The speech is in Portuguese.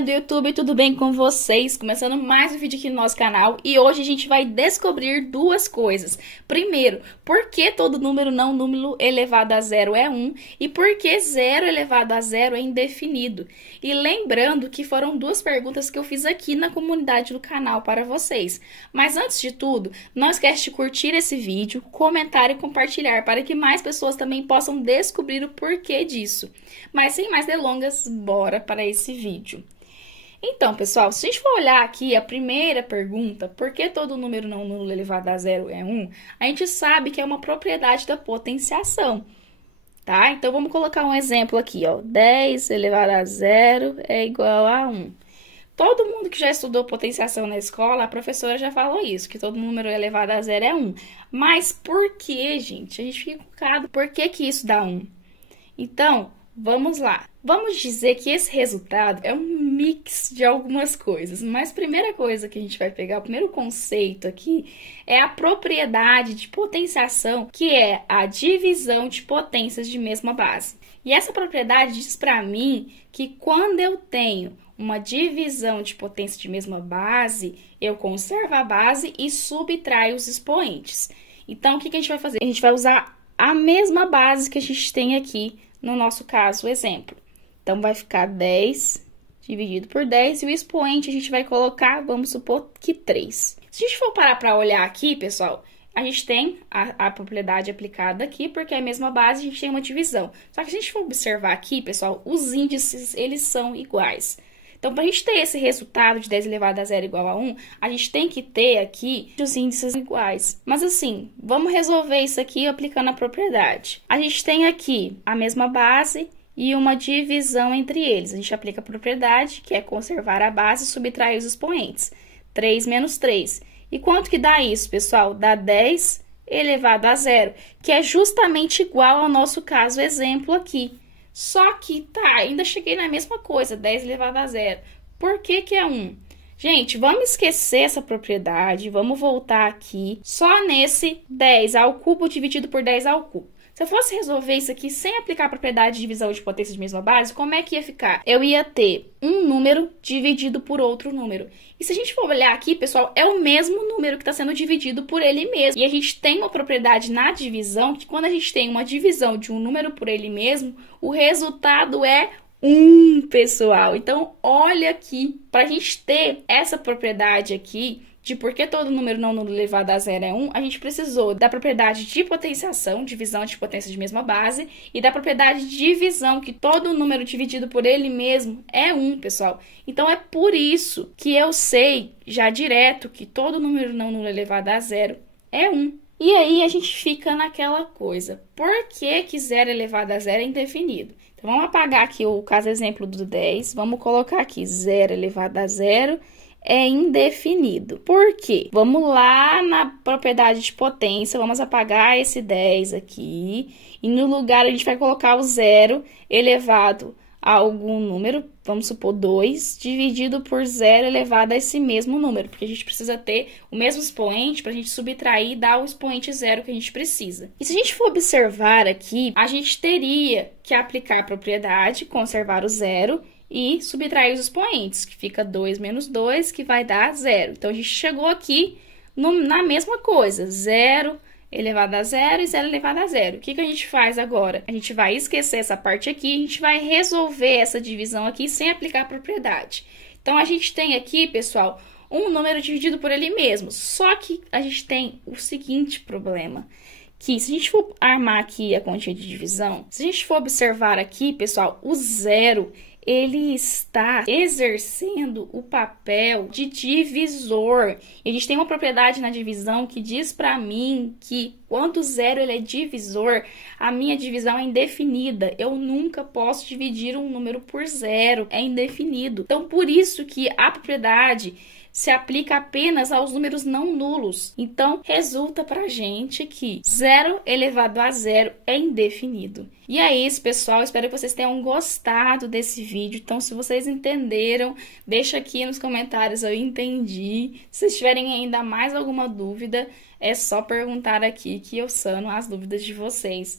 galerinha do YouTube, tudo bem com vocês? Começando mais um vídeo aqui no nosso canal e hoje a gente vai descobrir duas coisas. Primeiro, por que todo número não número elevado a zero é 1 e por que zero elevado a zero é indefinido. E lembrando que foram duas perguntas que eu fiz aqui na comunidade do canal para vocês. Mas antes de tudo, não esquece de curtir esse vídeo, comentar e compartilhar para que mais pessoas também possam descobrir o porquê disso. Mas sem mais delongas, bora para esse vídeo. Então, pessoal, se a gente for olhar aqui a primeira pergunta, por que todo número não nulo elevado a zero é 1? A gente sabe que é uma propriedade da potenciação, tá? Então, vamos colocar um exemplo aqui, ó. 10 elevado a zero é igual a 1. Todo mundo que já estudou potenciação na escola, a professora já falou isso, que todo número elevado a zero é 1. Mas por que, gente? A gente fica encucado. Por que que isso dá 1? Então, vamos lá. Vamos dizer que esse resultado é um mix de algumas coisas, mas a primeira coisa que a gente vai pegar, o primeiro conceito aqui, é a propriedade de potenciação, que é a divisão de potências de mesma base. E essa propriedade diz para mim que quando eu tenho uma divisão de potência de mesma base, eu conservo a base e subtraio os expoentes. Então, o que a gente vai fazer? A gente vai usar a mesma base que a gente tem aqui no nosso caso, o exemplo. Então, vai ficar 10 dividido por 10 e o expoente a gente vai colocar, vamos supor que 3. Se a gente for parar para olhar aqui, pessoal, a gente tem a propriedade aplicada aqui, porque é a mesma base, a gente tem uma divisão. Só que se a gente for observar aqui, pessoal, os índices, eles são iguais. Então, para a gente ter esse resultado de 10 elevado a zero igual a 1, a gente tem que ter aqui os índices iguais. Mas assim, vamos resolver isso aqui aplicando a propriedade. A gente tem aqui a mesma base e uma divisão entre eles. A gente aplica a propriedade, que é conservar a base e subtrair os expoentes. 3 menos 3. E quanto que dá isso, pessoal? Dá 10 elevado a zero, que é justamente igual ao nosso caso exemplo aqui. Só que, tá, ainda cheguei na mesma coisa, 10 elevado a zero. Por que que é 1? Gente, vamos esquecer essa propriedade, vamos voltar aqui só nesse 10 ao cubo dividido por 10 ao cubo. Se eu fosse resolver isso aqui sem aplicar a propriedade de divisão de potência de mesma base, como é que ia ficar? Eu ia ter um número dividido por outro número. E se a gente for olhar aqui, pessoal, é o mesmo número que está sendo dividido por ele mesmo. E a gente tem uma propriedade na divisão, que quando a gente tem uma divisão de um número por ele mesmo, o resultado é 1, pessoal. Então, olha aqui, para a gente ter essa propriedade aqui, de por que todo número não nulo elevado a zero é 1, a gente precisou da propriedade de potenciação, divisão de potência de mesma base, e da propriedade de divisão, que todo número dividido por ele mesmo é 1, pessoal. Então, é por isso que eu sei já direto que todo número não nulo elevado a zero é 1. E aí, a gente fica naquela coisa, por que que zero elevado a zero é indefinido? Então, vamos apagar aqui o caso exemplo do 10, vamos colocar aqui zero elevado a zero é indefinido. Por quê? Vamos lá na propriedade de potência, vamos apagar esse 10 aqui, e no lugar a gente vai colocar o zero elevado a algum número, vamos supor 2, dividido por zero elevado a esse mesmo número, porque a gente precisa ter o mesmo expoente para a gente subtrair e dar o expoente zero que a gente precisa. E se a gente for observar aqui, a gente teria que aplicar a propriedade, conservar o zero, e subtrair os expoentes, que fica 2 menos 2, que vai dar 0. Então, a gente chegou aqui na mesma coisa, 0 elevado a 0 e 0 elevado a 0. O que que a gente faz agora? A gente vai esquecer essa parte aqui, a gente vai resolver essa divisão aqui sem aplicar a propriedade. Então, a gente tem aqui, pessoal, um número dividido por ele mesmo. Só que a gente tem o seguinte problema, que se a gente for armar aqui a continha de divisão, se a gente for observar aqui, pessoal, o zero ele está exercendo o papel de divisor. E a gente tem uma propriedade na divisão que diz para mim que quando o zero ele é divisor, a minha divisão é indefinida. Eu nunca posso dividir um número por zero, é indefinido. Então, por isso que a propriedade se aplica apenas aos números não nulos. Então, resulta pra gente que zero elevado a zero é indefinido. E é isso, pessoal. Espero que vocês tenham gostado desse vídeo. Então, se vocês entenderam, deixa aqui nos comentários eu entendi. Se vocês tiverem ainda mais alguma dúvida, é só perguntar aqui que eu sano as dúvidas de vocês.